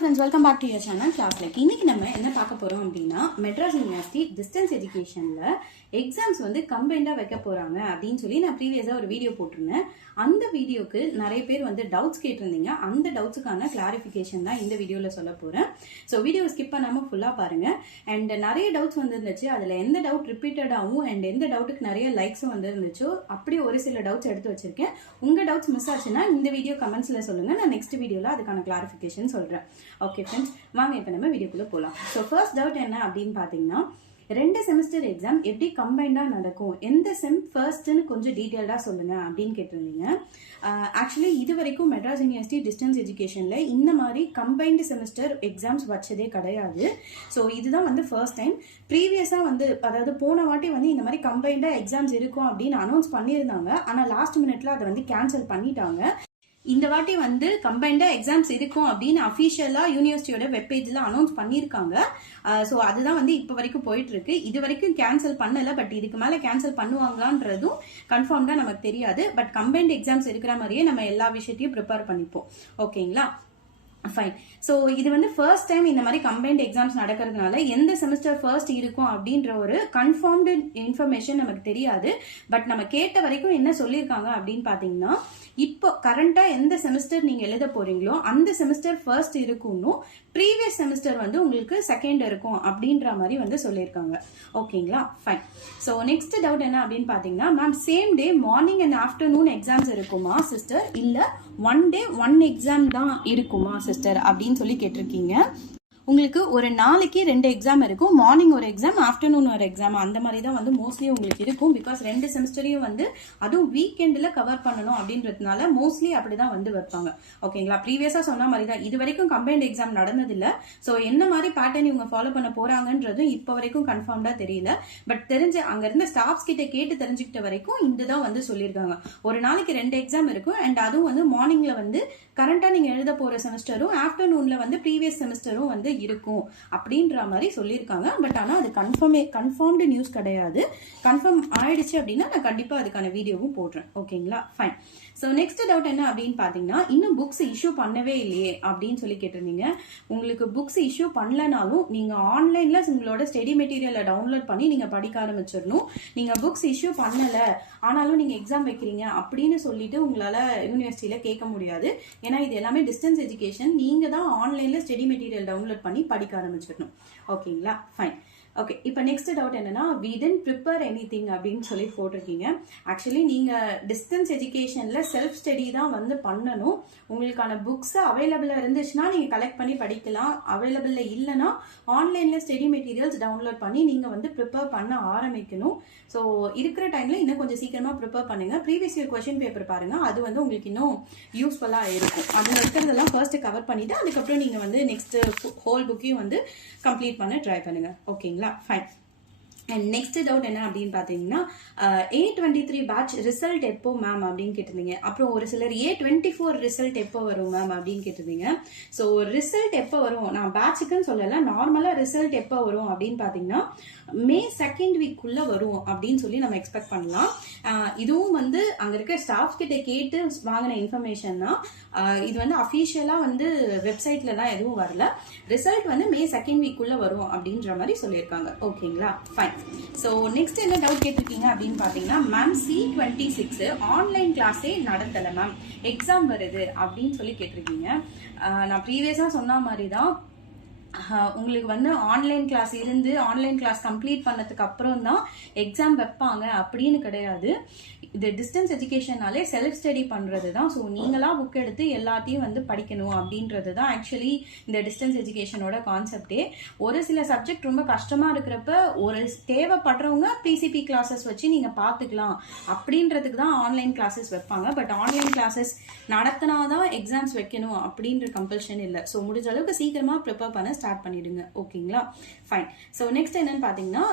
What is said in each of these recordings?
friends, welcome back to your channel Class Like. இன்னைக்கு நம்ம என்ன பார்க்க போறோம் அப்படின்னா மெட்ராஸ் யூனிவர்சிட்டி டிஸ்டன்ஸ் எஜுகேஷன்ல எக்ஸாம்ஸ் வந்து கம்பைண்டா வைக்க போறாங்க அப்படின்னு சொல்லி நான் ப்ரீவியஸா ஒரு வீடியோ போட்டிருந்தேன். அந்த வீடியோக்கு நிறைய பேர் வந்து டவுட்ஸ் கேட்டிருந்தீங்க. அந்த டவுட்ஸுக்கான கிளாரிஃபிகேஷன் தான் இந்த வீடியோல சொல்ல போறேன். ஸோ வீடியோ ஸ்கிப் பண்ணாம ஃபுல்லா பாருங்க. அண்ட் நிறைய டவுட்ஸ் வந்துருந்துச்சு. அதுல எந்த டவுட் ரிப்பீட்டடாகவும் அண்ட் எந்த டவுட்டுக்கு நிறைய லைக்ஸும் வந்துருந்துச்சோ அப்படி ஒரு சில டவுட்ஸ் எடுத்து வச்சிருக்கேன். உங்க டவுட்ஸ் மிஸ் ஆச்சுன்னா இந்த வீடியோ கமெண்ட்ஸ்ல சொல்லுங்க. நான் நெக்ஸ்ட் வீடியோல அதுக்கான கிளாரிஃபிகேஷன் சொல்றேன். ஓகே ஃப்ரெண்ட்ஸ், வாங்க இப்போ நம்ம வீடியோக்குள்ள போகலாம். ஸோ ஃபர்ஸ்ட் டவுட் என்ன அப்படின்னு பார்த்தீங்கன்னா, 2 செமஸ்டர் எக்ஸாம் எப்படி கம்பைண்டா நடக்கும், எந்த செம் ஃபர்ஸ்ட்னு கொஞ்சம் டீட்டெயில்டா சொல்லுங்க அப்படின்னு கேட்டிருந்தீங்க. ஆக்சுவலி இது வரைக்கும் மெட்ராஸ் யூனிவர்சிட்டி டிஸ்டன்ஸ் எஜுகேஷன்ல இந்த மாதிரி கம்பைன்டு செமஸ்டர் எக்ஸாம்ஸ் வச்சதே கிடையாது. ஸோ இதுதான் வந்து ஃபர்ஸ்ட் டைம். ப்ரீவியஸா வந்து அதாவது போன வாட்டி வந்து இந்த மாதிரி கம்பைண்டா எக்ஸாம்ஸ் இருக்கும் அப்படின்னு அனௌன்ஸ் பண்ணியிருந்தாங்க. ஆனால் லாஸ்ட் மினிட்ல அதை வந்து கேன்சல் பண்ணிட்டாங்க. இந்த வாட்டி வந்து கம்பைண்டா எக்ஸாம்ஸ் இருக்கும் அப்படின்னு அஃபிஷியலா யூனிவர்சிட்டியோட வெப்பேஜ்ல அனௌன்ஸ் பண்ணியிருக்காங்க. ஸோ அதுதான் வந்து இப்போ வரைக்கும் போயிட்டு இருக்கு. இது வரைக்கும் கேன்சல் பண்ணல, பட் இதுக்கு மேல கேன்சல் பண்ணுவாங்களான்றதும் கன்ஃபார்ம்டா நமக்கு தெரியாது. பட் கம்பைண்ட் எக்ஸாம்ஸ் இருக்கிற மாதிரியே நம்ம எல்லா விஷயத்தையும் ப்ரிப்பேர் பண்ணிப்போம். ஓகேங்களா, ஃபைன். ஸோ இது வந்து ஃபர்ஸ்ட் டைம் இந்த மாதிரி கம்பைன்ட் எக்ஸாம்ஸ் நடக்கிறதுனால எந்த செமஸ்டர் ஃபர்ஸ்ட் இருக்கும் அப்படின்ற ஒரு கன்ஃபார்ம்டு இன்ஃபர்மேஷன் நமக்கு தெரியாது. பட் நம்ம கேட்ட வரைக்கும் என்ன சொல்லியிருக்காங்க அப்படின்னு பார்த்தீங்கன்னா, இப்போ கரண்டா எந்த செமஸ்டர் நீங்க எழுத போறீங்களோ அந்த செமஸ்டர் ஃபர்ஸ்ட் இருக்கும்னு, ப்ரீவியஸ் செமஸ்டர் வந்து உங்களுக்கு செகண்ட் இருக்கும் அப்படின்ற மாதிரி வந்து சொல்லியிருக்காங்க. ஓகேங்களா, ஃபைன். ஸோ நெக்ஸ்ட் டவுட் என்ன அப்படின்னு பார்த்தீங்கன்னா, ma'am same day morning and afternoon exams இருக்குமா சிஸ்டர், இல்லை ஒன் டே ஒன் எக்ஸாம் தான் இருக்குமா சிஸ்டர் அப்படின்னு சொல்லி கேட்டிருக்கீங்க. உங்களுக்கு ஒரு நாளைக்கு 2 எக்ஸாம் இருக்கும். மார்னிங் ஒரு எக்ஸாம், ஆஃப்டர்நூன் ஒரு எக்ஸாம், அந்த மாதிரி தான் வந்து மோஸ்ட்லி உங்களுக்கு இருக்கும். பிகாஸ் 2 செமஸ்டரையும் வந்து அதுவும் வீக்கெண்டில் கவர் பண்ணணும் அப்படின்றதுனால மோஸ்ட்லி அப்படிதான் வந்து வைப்பாங்க. ஓகேங்களா, ப்ரீவியஸாக சொன்ன மாதிரி தான் இது வரைக்கும் கம்பைன்ட் எக்ஸாம் நடந்ததில்லை. ஸோ என்ன மாதிரி பேட்டர்ன் இவங்க ஃபாலோ பண்ண போறாங்கன்றதும் இப்போ வரைக்கும் கன்ஃபார்ம்டா தெரியல. பட் அங்க இருந்த ஸ்டாஃப்ஸ் கிட்ட கேட்டு தெரிஞ்சுக்கிட்ட வரைக்கும் இதுதான் வந்து சொல்லியிருக்காங்க. ஒரு நாளைக்கு 2 எக்ஸாம் இருக்கும். அண்ட் அதுவும் வந்து மார்னிங்ல வந்து கரண்டா நீங்க எழுத போற செமஸ்டரும், ஆஃப்டர்நூன்ல வந்து ப்ரீவியஸ் செமஸ்டரும் வந்து இருக்கும் அப்படின்ற மாதிரி சொல்லியிருக்காங்க. பட் ஆனால் அது கன்ஃபார்ம்டு நியூஸ் கிடையாது. கன்ஃபார்ம் ஆயிடுச்சு அப்படின்னா நான் கண்டிப்பா அதுக்கான வீடியோவும் போடுறேன். ஓகேங்களா, ஃபைன். ஸோ நெக்ஸ்ட் டவுட் என்ன அப்படின்னு பார்த்தீங்கன்னா, இன்னும் புக்ஸ் இஷ்யூ பண்ணவே இல்லையே அப்படின்னு சொல்லி கேட்டிருந்தீங்க. உங்களுக்கு புக்ஸ் இஷ்யூ பண்ணலனாலும் நீங்க ஆன்லைன்ல உங்களோட ஸ்டடி மெட்டீரியலை டவுன்லோட் பண்ணி நீங்க படிக்க ஆரம்பிச்சிடணும். நீங்க புக்ஸ் இஷ்யூ பண்ணல ஆனாலும் நீங்க எக்ஸாம் வைக்கிறீங்க அப்படின்னு சொல்லிட்டு உங்களால யூனிவர்சிட்டியில கேட்க முடியாது. ஏன்னா இது எல்லாமே டிஸ்டன்ஸ் எஜுகேஷன். நீங்க தான் ஆன்லைன்ல ஸ்டடி மெட்டீரியல் டவுன்லோட் பண்ணி படிக்க ஆரம்பிச்சிடணும். ஓகேங்களா, ஃபைன். ஓகே, இப்போ நெக்ஸ்ட் டவுட் என்னன்னா, we didn't prepare anything அப்படின்னு சொல்லி போட்டிருக்கீங்க. ஆக்சுவலி நீங்க டிஸ்டன்ஸ் எஜுகேஷன்ல செல்ஃப் ஸ்டடி தான் வந்து பண்ணணும். உங்களுக்கான புக்ஸ் அவைலபிளா இருந்துச்சுன்னா நீங்க கலெக்ட் பண்ணி படிக்கலாம். அவைலபிள்ல இல்லைன்னா ஆன்லைன்ல ஸ்டடி மெட்டீரியல்ஸ் டவுன்லோட் பண்ணி நீங்க வந்து ப்ரிப்பேர் பண்ண ஆரம்பிக்கணும். ஸோ இருக்கிற டைம்ல இன்னும் கொஞ்சம் சீக்கிரமா ப்ரிப்பேர் பண்ணுங்க. ப்ரீவியஸ் இயர் கொஸ்டின் பேப்பர் பாருங்க, அது வந்து உங்களுக்கு இன்னும் யூஸ்ஃபுல்லா இருக்கும். அதுல இருக்கிறதெல்லாம் ஃபர்ஸ்ட் கவர் பண்ணிட்டு அதுக்கப்புறம் நீங்க வந்து நெக்ஸ்ட் ஹோல் புக்கையும் வந்து கம்ப்ளீட் பண்ண ட்ரை பண்ணுங்க. ஓகேங்களா, ஃபைன். அண்ட் நெக்ஸ்ட் டவுட் என்ன அப்படின்னு பார்த்தீங்கன்னா, A23 பேட்ச் ரிசல்ட் எப்போ மேம் அப்படின்னு கேட்டிருந்தீங்க. அப்புறம் ஒரு சிலர் A24 ரிசல்ட் எப்போ வரும் மேம் அப்படின்னு கேட்டிருந்தீங்க. ஸோ ரிசல்ட் எப்போ வரும், நான் பேட்சுக்குன்னு சொல்லலை, நார்மலாக ரிசல்ட் எப்போ வரும் அப்படின்னு பார்த்தீங்கன்னா May 2nd வீக்குள்ள வரும் அப்படின்னு சொல்லி நம்ம எக்ஸ்பெக்ட் பண்ணலாம். இதுவும் வந்து அங்கே இருக்க ஸ்டாஃப் கிட்ட கேட்டு வாங்கின இன்ஃபர்மேஷன் தான். இது வந்து அஃபீஷியலாக வந்து வெப்சைட்ல தான் எதுவும் வரல. ரிசல்ட் வந்து May 2nd வீக்குள்ள வரும் அப்படின்ற மாதிரி சொல்லியிருக்காங்க. ஓகேங்களா, ஃபைன். ஸோ நெக்ஸ்ட் என்ன டவுட் கேட்டிருக்கீங்க அப்படின்னு பார்த்தீங்கன்னா, மேம் C26 ஆன்லைன் கிளாஸே நடத்தலை மேம், எக்ஸாம் வருது அப்படின்னு சொல்லி கேட்டிருக்கீங்க. நான் ப்ரீவியஸாக சொன்ன மாதிரி தான் உங்களுக்கு வந்து ஆன்லைன் கிளாஸ் இருந்து ஆன்லைன் கிளாஸ் கம்ப்ளீட் பண்ணதுக்கு அப்புறம் தான் எக்ஸாம் வைப்பாங்க அப்படின்னு கிடையாது. இது டிஸ்டன்ஸ் எஜுகேஷனாலே செல்ஃப் ஸ்டடி பண்றது தான். ஸோ நீங்களா புக் எடுத்து எல்லாத்தையும் வந்து படிக்கணும் அப்படின்றது தான் ஆக்சுவலி இந்த டிஸ்டன்ஸ் எஜுகேஷனோட கான்செப்டே. ஒரு சில சப்ஜெக்ட் ரொம்ப கஷ்டமா இருக்கிறப்ப ஒரு தேவைப்படுறவங்க பிசிபி கிளாஸஸ் வச்சு நீங்க பாத்துக்கலாம் அப்படின்றதுக்கு தான் ஆன்லைன் கிளாஸஸ் வைப்பாங்க. பட் ஆன்லைன் கிளாஸஸ் நடத்தினாதான் எக்ஸாம்ஸ் வைக்கணும் அப்படின்ற கம்பல்ஷன் இல்லை. ஸோ முடிஞ்ச அளவுக்கு சீக்கிரமா ப்ரிப்பேர் பண்ண ஸ்டார்ட் பண்ணிடுங்க. ஓகேங்களா, ஃபைன். ஸோ நெக்ஸ்ட் என்னன்னு பார்த்தீங்கன்னா,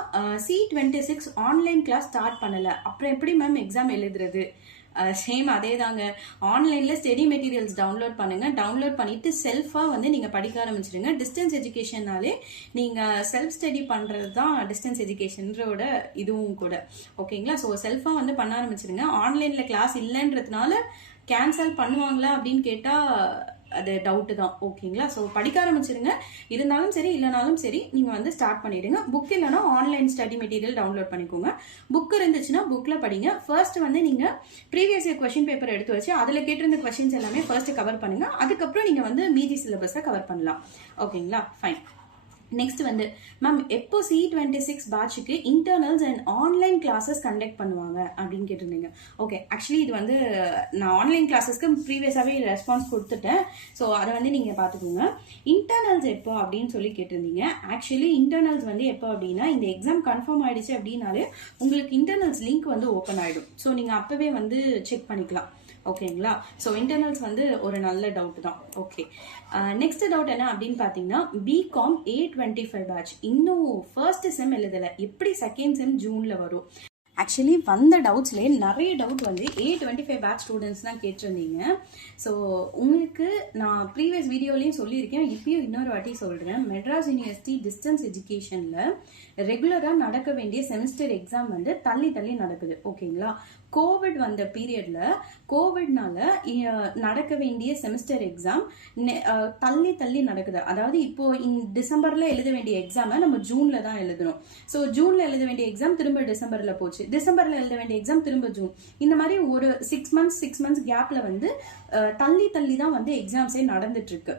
C26 ஆன்லைன் கிளாஸ் ஸ்டார்ட் பண்ணல, அப்புறம் எப்படி மேம் எக்ஸாம் எழுதுறது? சேம் அதே தாங்க. ஆன்லைன்ல ஸ்டடி மெட்டீரியல்ஸ் டவுன்லோட் பண்ணுங்க. டவுன்லோட் பண்ணிட்டு செல்ஃபா வந்து நீங்க படிக்க ஆரம்பிச்சிடுங்க. டிஸ்டன்ஸ் எஜுகேஷனாலே நீங்க செல்ஃப் ஸ்டடி பண்றது தான் டிஸ்டன்ஸ் எஜுகேஷனோட இதுவும் கூட. ஓகேங்களா, ஸோ செல்ஃபா வந்து பண்ண ஆரம்பிச்சிடுங்க. ஆன்லைன்ல கிளாஸ் இல்லைன்றதுனால கேன்சல் பண்ணுவாங்களா அப்படின்னு கேட்டா அது டவுட்டு தான். ஓகேங்களா? ஸோ படிக்க ஆரம்பிச்சிருங்க. இருந்தாலும் சரி இல்லைனாலும் சரி நீங்கள் வந்து ஸ்டார்ட் பண்ணிடுங்க. புக் இல்லைனா ஆன்லைன் ஸ்டடி மெட்டீரியல் டவுன்லோட் பண்ணிக்கோங்க. புக் இருந்துச்சுன்னா புக்கில் படிங்க. ஃபர்ஸ்ட் வந்து நீங்கள் ப்ரீவியஸ் இயர் கொஸ்டின் பேப்பர் எடுத்து வச்சு அதில் கேட்டிருந்த கொஸ்டின்ஸ் எல்லாமே ஃபர்ஸ்ட் கவர் பண்ணுங்க. அதுக்கப்புறம் நீங்கள் வந்து மீதி சிலபஸை கவர் பண்ணலாம். ஓகேங்களா? ஃபைன். நெக்ஸ்ட் வந்து மேம் எப்போ C26 பேட்சுக்கு internals and online classes conduct பண்ணுவாங்க அப்படின்னு கேட்டிருந்தீங்க. ஓகே, ஆக்சுவலி இது வந்து நான் ஆன்லைன் கிளாஸஸ்க்கு ப்ரீவியஸாகவே ரெஸ்பான்ஸ் கொடுத்துட்டேன். ஸோ அதை வந்து நீங்கள் பார்த்துக்கோங்க. இன்டர்னல்ஸ் எப்போ அப்படின்னு சொல்லி கேட்டிருந்தீங்க. ஆக்சுவலி இன்டர்னல்ஸ் வந்து எப்போ அப்படின்னா இந்த எக்ஸாம் கன்ஃபார்ம் ஆயிடுச்சு அப்படின்னாலே உங்களுக்கு இன்டர்னல்ஸ் லிங்க் வந்து ஓப்பன் ஆகிடும். ஸோ நீங்கள் அப்போவே வந்து செக் பண்ணிக்கலாம். ஓகேங்களா? ஸோ இன்டர்னல்ஸ் வந்து ஒரு நல்ல டவுட் தான். ஓகே, நெக்ஸ்ட் டவுட் என்ன அப்படின்னு பார்த்தீங்கன்னா பிகாம் A25 பேட்ச் இன்னும் ஃபர்ஸ்ட் செம் எழுதலை, எப்படி செகண்ட் செம் ஜூனில் வரும்? ஆக்சுவலி வந்த டவுட்ஸ்லேயே நிறைய டவுட் வந்து A25 பேட்ச் ஸ்டூடெண்ட்ஸ் தான் கேட்டிருந்தீங்க. ஸோ உங்களுக்கு நான் ப்ரீவியஸ் வீடியோலையும் சொல்லியிருக்கேன், இப்பயும் இன்னொரு வாட்டி சொல்கிறேன். மெட்ராஸ் யூனிவர்சிட்டி டிஸ்டன்ஸ் எஜுகேஷனில் ரெகுலராக நடக்க வேண்டிய செமிஸ்டர் எக்ஸாம் வந்து தள்ளி தள்ளி நடக்குது. ஓகேங்களா? கோவிட் வந்த பீரியடில் கோவிட்னால நடக்க வேண்டிய செமிஸ்டர் எக்ஸாம் தள்ளி தள்ளி நடக்குது. அதாவது இப்போ டிசம்பரில் எழுத வேண்டிய எக்ஸாமை நம்ம ஜூனில் தான் எழுதணும். ஸோ ஜூனில் எழுத வேண்டிய எக்ஸாம் திரும்ப டிசம்பரில் போச்சு, டிசம்பரில் எழுத வேண்டிய எக்ஸாம் திரும்ப ஜூன். இந்த மாதிரி ஒரு 6 months கேப்பில் வந்து தள்ளி தள்ளி தான் வந்து எக்ஸாம்ஸே நடந்துட்டு இருக்கு.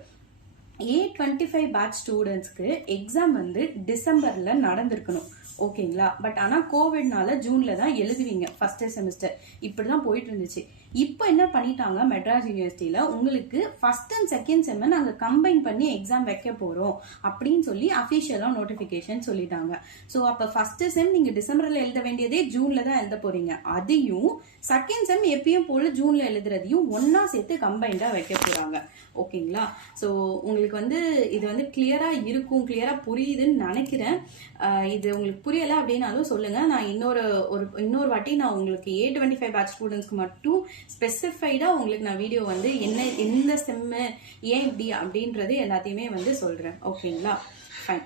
A25 பேட்ச் ஸ்டூடெண்ட்ஸ்க்கு எக்ஸாம் வந்து டிசம்பரில் நடந்திருக்கணும். ஓகேங்களா? பட் ஆனால் கோவிட்னால ஜூனில் தான் எழுதுவீங்க ஃபர்ஸ்ட் செமிஸ்டர். இப்படி தான் போயிட்டு இருந்துச்சு. இப்போ என்ன பண்ணிட்டாங்க மெட்ராஸ் யூனிவர்சிட்டியில், உங்களுக்கு ஃபர்ஸ்ட் அண்ட் செகண்ட் செம்மை நாங்கள் கம்பைன் பண்ணி எக்ஸாம் வைக்க போகிறோம் அப்படின்னு சொல்லி அஃபிஷியலாக நோட்டிஃபிகேஷன் சொல்லிட்டாங்க. ஸோ அப்போ ஃபர்ஸ்ட் செம் நீங்கள் டிசம்பரில் எழுத வேண்டியதே ஜூனில் தான் எழுத போகிறீங்க. அதையும் செகண்ட் செம் எப்பயும் போல ஜூனில் எழுதுறதையும் ஒன்றா சேர்த்து கம்பைண்டாக வைக்க போகிறாங்க. ஓகேங்களா? ஸோ உங்களுக்கு வந்து இது வந்து கிளியராக இருக்கும், கிளியராக புரியுதுன்னு நினைக்கிறேன். இது உங்களுக்கு புரியலை அப்படின்னாலும் சொல்லுங்கள். நான் இன்னொரு வாட்டி நான் உங்களுக்கு A25 பேட்ச் ஸ்டூடெண்ட்ஸ்க்கு மட்டும் ஸ்பெசிஃபைடாக உங்களுக்கு நான் வீடியோ வந்து எந்த செம்மு ஏன் இப்படி அப்படின்றது எல்லாத்தையுமே வந்து சொல்கிறேன். ஓகேங்களா? ஃபைன்.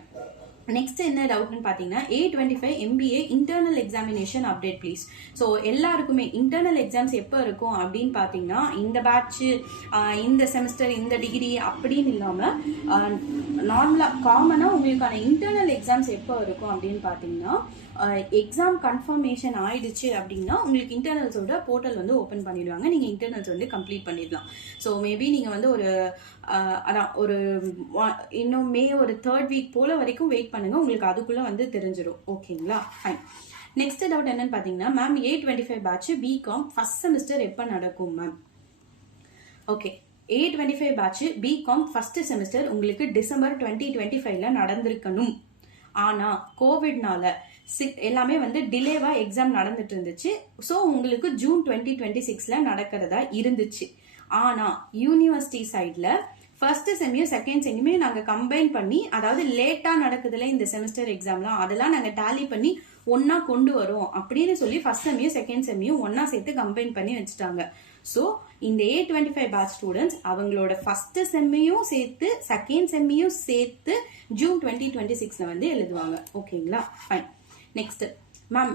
நெக்ஸ்ட் என்ன டவுட்னு பார்த்தீங்கன்னா A25 MBA internal examination update please. So எல்லாருக்குமே இன்டர்னல் எக்ஸாம்ஸ் எப்போ இருக்கும் அப்படின்னு பார்த்தீங்கன்னா இந்த பேட்ச்சு இந்த செமிஸ்டர் இந்த டிகிரி அப்படின்னு இல்லாமல் நார்மலாக காமனாக உங்களுக்கான இன்டர்னல் எக்ஸாம்ஸ் எப்போ இருக்கும் அப்படின்னு பார்த்தீங்கன்னா எக்ஸாம் கன்ஃபர்மேஷன் ஆயிடுச்சு அப்படின்னா உங்களுக்கு இன்டர்னல்ஸோட போர்ட்டல் வந்து ஓப்பன் பண்ணிடுவாங்க. நீங்கள் இன்டர்னல்ஸ் வந்து கம்ப்ளீட் பண்ணிடலாம். ஸோ மேபி நீங்கள் வந்து இன்னும் மே ஒரு 3rd வீக் போல வரைக்கும் வெயிட் பண்ணுங்க, உங்களுக்கு அதுக்குள்ள வந்து தெரிஞ்சிடும். ஓகேங்களா? ஃபைன். நெக்ஸ்ட் டவுட் என்னன்னு பார்த்தீங்கன்னா ma'am A25 batch BCom first semester எப்போ நடக்கும் ma'am? Okay, A25 batch BCom first semester உங்களுக்கு டிசம்பர் 2025ல நடந்திருக்கணும். ஆனால் கோவிட்னால எல்லாமே வந்து டிலேவா எக்ஸாம் நடந்துட்டு இருந்துச்சு. ஸோ உங்களுக்கு ஜூன் 2026ல நடக்கிறதா இருந்துச்சு. ஆனால் யூனிவர்சிட்டி சைடில் ஃபர்ஸ்ட் செம்மையும் செகண்ட் செம்மையுமே நாங்கள் கம்பைன் பண்ணி, அதாவது லேட்டாக நடக்குதுல இந்த செமிஸ்டர் எக்ஸாம்லாம், அதெல்லாம் நாங்கள் டேலி பண்ணி ஒன்னா கொண்டு வரோம் அப்படின்னு சொல்லி ஃபர்ஸ்ட் செம்மையும் செகண்ட் செம்மையும் ஒன்னா சேர்த்து கம்பைன் பண்ணி வச்சுட்டாங்க. ஸோ இந்த A25 பேட்ச் ஸ்டூடெண்ட்ஸ் அவங்களோட ஃபர்ஸ்ட் செம்மையும் சேர்த்து செகண்ட் செம்மையும் சேர்த்து ஜூன் 2026ல வந்து எழுதுவாங்க. ஓகேங்களா? ஃபைன். நெக்ஸ்ட் மேம்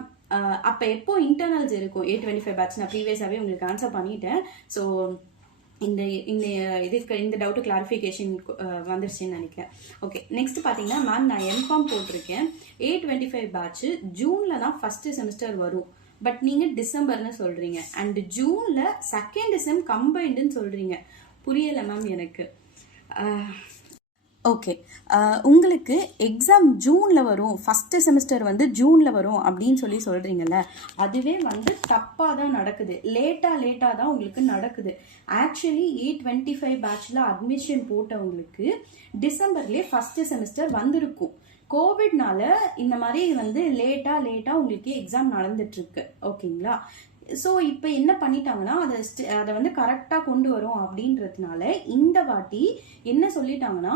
அப்போ எப்போ இன்டர்னல்ஸ் இருக்கும் A25 பேட்ச்? நான் ப்ரீவியஸாகவே உங்களுக்கு ஆன்சர் பண்ணிட்டேன். ஸோ இந்த டவுட்டு கிளாரிஃபிகேஷன் வந்துருச்சுன்னு நினைக்கிறேன். ஓகே, நெக்ஸ்ட் பார்த்தீங்கன்னா மேம் நான் M.Com போட்டிருக்கேன். A25 பேட்ச் ஜூனில் தான் ஃபர்ஸ்ட் செமிஸ்டர் வரும், பட் நீங்கள் டிசம்பர்னு சொல்கிறீங்க அண்ட் ஜூனில் செகண்ட் செம் கம்பைண்டுன்னு சொல்கிறீங்க. புரியலை மேம் எனக்கு. ஓகே, உங்களுக்கு எக்ஸாம் ஜூனில் வரும், ஃபஸ்ட்டு செமிஸ்டர் வந்து ஜூனில் வரும் அப்படின்னு சொல்லி சொல்கிறீங்கல்ல, அதுவே வந்து தப்பாக தான் நடக்குது. லேட்டாக தான் உங்களுக்கு நடக்குது. ஆக்சுவலி A25 பேட்சில் அட்மிஷன் போட்டவங்களுக்கு டிசம்பர்லேயே ஃபஸ்ட்டு செமிஸ்டர் வந்திருக்கும். கோவிட்னால இந்த மாதிரி வந்து லேட்டாக உங்களுக்கு எக்ஸாம் நடந்துட்டுருக்கு. ஓகேங்களா? ஸோ இப்போ என்ன பண்ணிட்டாங்கன்னா அதை வந்து கரெக்டாக கொண்டு வரும் அப்படின்றதுனால இந்த வாட்டி என்ன சொல்லிட்டாங்கன்னா,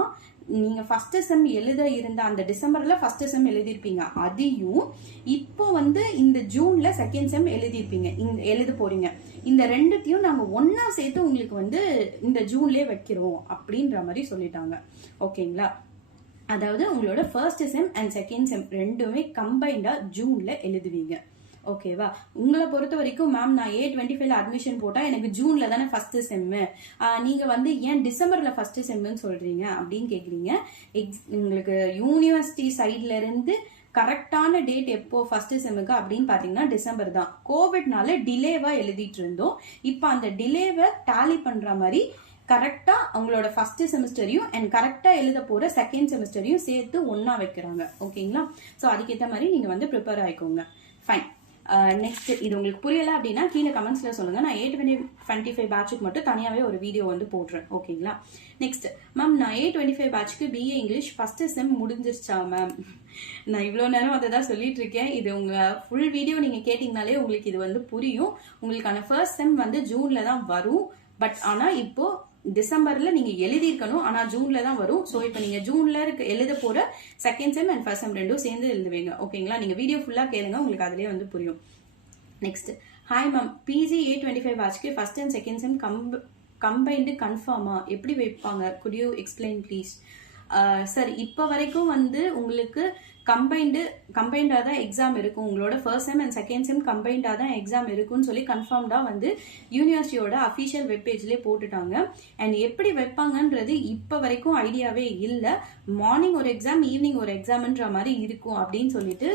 நீங்கள் ஃபர்ஸ்ட் செம் எழுத இருந்த அந்த டிசம்பரில் ஃபர்ஸ்ட் செம் எழுதியிருப்பீங்க, அதையும் இப்போ வந்து இந்த ஜூனில் செகண்ட் செம் எழுத போறீங்க. இந்த ரெண்டுத்தையும் நாங்கள் ஒன்றா சேர்த்து உங்களுக்கு வந்து இந்த ஜூன்லேயே வைக்கிறோம் அப்படின்ற மாதிரி சொல்லிட்டாங்க. ஓகேங்களா? அதாவது உங்களோட ஃபர்ஸ்ட் செம் அண்ட் செகண்ட் செம் ரெண்டுமே கம்பைண்டாக ஜூனில் எழுதுவீங்க. ஓகேவா? உங்களை பொறுத்த வரைக்கும் மேம் நான் A25ல அட்மிஷன் போட்டா எனக்கு ஜூன்ல தானே ஃபர்ஸ்ட் செம்மு, நீங்க வந்து ஏன் டிசம்பர்ல ஃபர்ஸ்ட் செம்முன்னு சொல்றீங்க அப்படின்னு கேக்குறீங்க. உங்களுக்கு யூனிவர்சிட்டி சைட்ல இருந்து கரெக்டான டேட் எப்போ ஃபர்ஸ்ட் செம்முக்கு அப்படின்னு பாத்தீங்கன்னா டிசம்பர் தான். கோவிட்னால டிலேவா எழுதிட்டு இருந்தோம். இப்போ அந்த டிலேவை டாலி பண்ற மாதிரி கரெக்டா உங்களோட ஃபர்ஸ்ட் செமஸ்டரையும் அண்ட் கரெக்டா எழுத போற செகண்ட் செமஸ்டரையும் சேர்த்து ஒன்னா வைக்கிறாங்க. ஓகேங்களா? ஸோ அதுக்கேற்ற மாதிரி நீங்க வந்து ப்ரிப்பேர் ஆயிக்கோங்க. ஃபைன். நெக்ஸ்ட் இது உங்களுக்கு புரியல அப்படின்னா கீழே கமெண்ட்ஸ்ல சொல்லுங்க. நான் A25 பேட்சுக்கு மட்டும் தனியாவே ஒரு வீடியோ வந்து போடுறேன். ஓகேங்களா? நெக்ஸ்ட் மேம் நான் A25 பேட்சுக்கு BA English first sem முடிஞ்சிருச்சா மேம்? நான் இவ்வளோ நேரம் அதை தான் சொல்லிட்டு இருக்கேன். இது உங்க ஃபுல் வீடியோ நீங்க கேட்டீங்கனாலே உங்களுக்கு இது வந்து புரியும். உங்களுக்கான ஃபர்ஸ்ட் செம் வந்து ஜூன்ல தான் வரும். பட் ஆனா இப்போ டிசம்பர்ல நீங்க எழுதிருக்கணும், ஆனா ஜூன்ல தான் வரும். சோ இப்போ நீங்க ஜூன்ல எழுத போற second sem and first sem ரெண்டும் சேர்ந்து எழுதுவீங்க. ஓகேங்களா? நீங்க வீடியோ ஃபுல்லா கேளுங்க, உங்களுக்கு அதுலயே வந்து புரியும். Next, hi ma'am, PG A25 பேட்ச்க்கு first and second sem combined கன்ஃபார்மா எப்படி வைப்பாங்க? Could you explain please? Sir இப்போ வரைக்கும் வந்து உங்களுக்கு கம்பைண்டா தான் எக்ஸாம் இருக்கும். உங்களோட first sem and second sem கம்பைண்டா தான் எக்ஸாம் இருக்கும்னு சொல்லி கன்ஃபார்ம்டா வந்து யூனிவர்சிட்டியோட அஃபிஷியல் வெப்பேஜ்லேயே போட்டுட்டாங்க. அண்ட் எப்படி வைப்பாங்கன்றது இப்போ வரைக்கும் ஐடியாவே இல்லை. மார்னிங் ஒரு எக்ஸாம், ஈவினிங் ஒரு எக்ஸாம்ன்ற மாதிரி இருக்கும் அப்படின்னு சொல்லிட்டு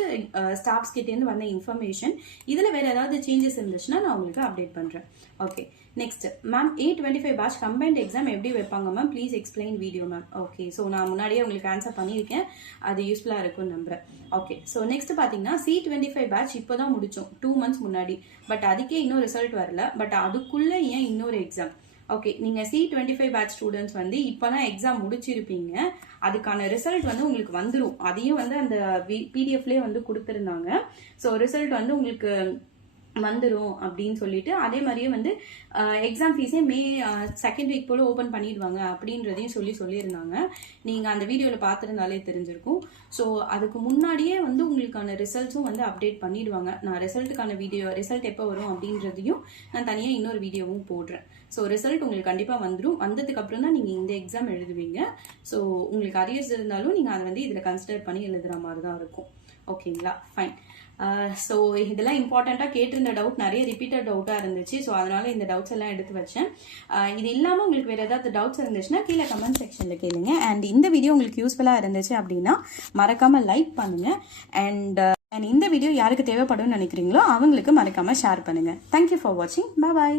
ஸ்டாஃப்ஸ் கிட்டேருந்து வந்த இன்ஃபர்மேஷன். இதில் வேற ஏதாவது சேஞ்சஸ் இருந்துச்சுன்னா நான் உங்களுக்கு அப்டேட் பண்ணுறேன். Okay. Next, ma'am A25 batch combined exam எப்படி வைப்பாங்க ma'am? Please explain video ma'am. Okay. So நான் முன்னாடியே உங்களுக்கு ஆன்சர் பண்ணியிருக்கேன், அது யூஸ்ஃபுல்லாக இருக்கும்னு நம்புறேன். ஓகே. ஸோ நெக்ஸ்ட் பார்த்தீங்கன்னா C25 பேட்ச் இப்போ தான் முடிச்சோம் 2 months முன்னாடி. பட் அதுக்கே இன்னும் ரிசல்ட் வரல. பட் அதுக்குள்ள ஏன் இன்னொரு எக்ஸாம்? ஓகே, நீங்க C25 பேட்ச் ஸ்டூடெண்ட்ஸ் வந்து இப்பதான் எக்ஸாம் முடிச்சிருப்பீங்க. அதுக்கான ரிசல்ட் வந்து உங்களுக்கு வந்துடும். அதையும் வந்து அந்த PDFலயே வந்து கொடுத்துருந்தாங்க. ஸோ ரிசல்ட் வந்து உங்களுக்கு வந்துடும் அப்படின்னு சொல்லிட்டு அதே மாதிரியே வந்து எக்ஸாம் ஃபீஸே மே செகண்ட் வீக் போல ஓப்பன் பண்ணிடுவாங்க அப்படின்றதையும் சொல்லியிருந்தாங்க. நீங்கள் அந்த வீடியோவில் பார்த்துருந்தாலே தெரிஞ்சிருக்கும். ஸோ அதுக்கு முன்னாடியே வந்து உங்களுக்கான ரிசல்ட்ஸும் வந்து அப்டேட் பண்ணிடுவாங்க. நான் ரிசல்ட்டுக்கான ரிசல்ட் எப்போ வரும் அப்படின்றதையும் நான் தனியாக இன்னொரு வீடியோவும் போடுறேன். ஸோ ரிசல்ட் உங்களுக்கு கண்டிப்பாக வந்துடும். வந்ததுக்கு அப்புறம் தான் நீங்கள் இந்த எக்ஸாம் எழுதுவீங்க. ஸோ உங்களுக்கு அரியர்ஸ் இருந்தாலும் நீங்கள் அதை வந்து இதில் கன்சிடர் பண்ணி எழுதுகிற மாதிரி தான் இருக்கும். ஓகேங்களா? ஃபைன். ஸோ இதெல்லாம் இம்பார்ட்டண்ட்டாக கேட்டிருந்த டவுட் நிறைய ரிப்பீட்டட் டவுட்டாக இருந்துச்சு. ஸோ அதனால இந்த டவுட்ஸ் எல்லாம் எடுத்து வச்சேன். இது இல்லாமல் உங்களுக்கு வேறு ஏதாவது டவுட்ஸ் இருந்துச்சுன்னா கீழே கமெண்ட் செக்ஷனில் கேளுங்க. அண்ட் இந்த வீடியோ உங்களுக்கு யூஸ்ஃபுல்லாக இருந்துச்சு அப்படின்னா மறக்காமல் லைக் பண்ணுங்க. அண்ட் இந்த வீடியோ யாருக்கு தேவைப்படும்னு நினைக்கிறீங்களோ அவங்களுக்கு மறக்காமல் ஷேர் பண்ணுங்க. தேங்க்யூ ஃபார் வாட்சிங். பாய்.